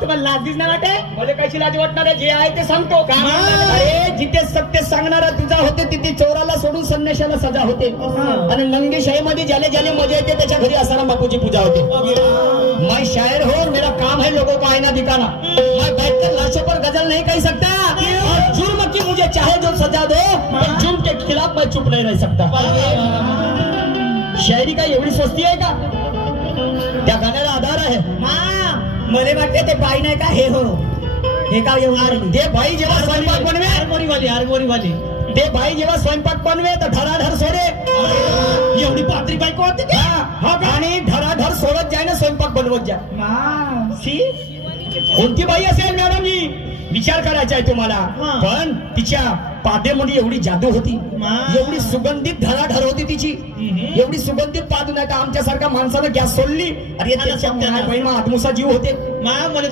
तुम्हाला लाज नाही वाटे? मला कशी लाज वाटणार आहे? जे आहे ते सांगतो का? अरे जिथे सत्य सांगणारा तुझा होते तिथे चोराला सोडून संन्याशाला सजा होते. आणि नंगेशाहीमध्ये ज्याला ज्याला मजा येते त्याच्या घरी आसाराम बापूची पूजा होते. मैं शायर हूँ, मेरा काम है लोगों को आईना दिखाना. मैं बैठकर लाशों पर गजल नहीं कह सकता. और जुर्म की मुझे चाहे जो सजा दो, पर जुर्म के खिलाफ मैं चुप नहीं रह सकता. शायरी काय एवढी स्वस्ती आहे का? त्या गाण्याला आधार आहे. मला वाटते ते बाई नाही का हे हो हे का एवढं ते भाई जेव्हा स्वयंपाक बनवे, आरमोरी वाली ते भाई जेव्हा स्वयंपाक बनवे तर ढराढर सोडे. एवढी पात्री बायको होती ती? आणि ढराढर सोडत जाय ना स्वयंपाक बनवत जा. सी कोणती बाई असेल मॅडम जी, विचार करायचा आहे तुम्हाला. पण तिच्या पादेमध्ये एवढी जादू होती, एवढी सुगंधित ढराढर होती तिची, एवढी सुगंधित पाद नाही का आमच्यासारख्या माणसानं गॅस सोडली. अरे त्याच्या बहीण आत्मसा जीव होते. मला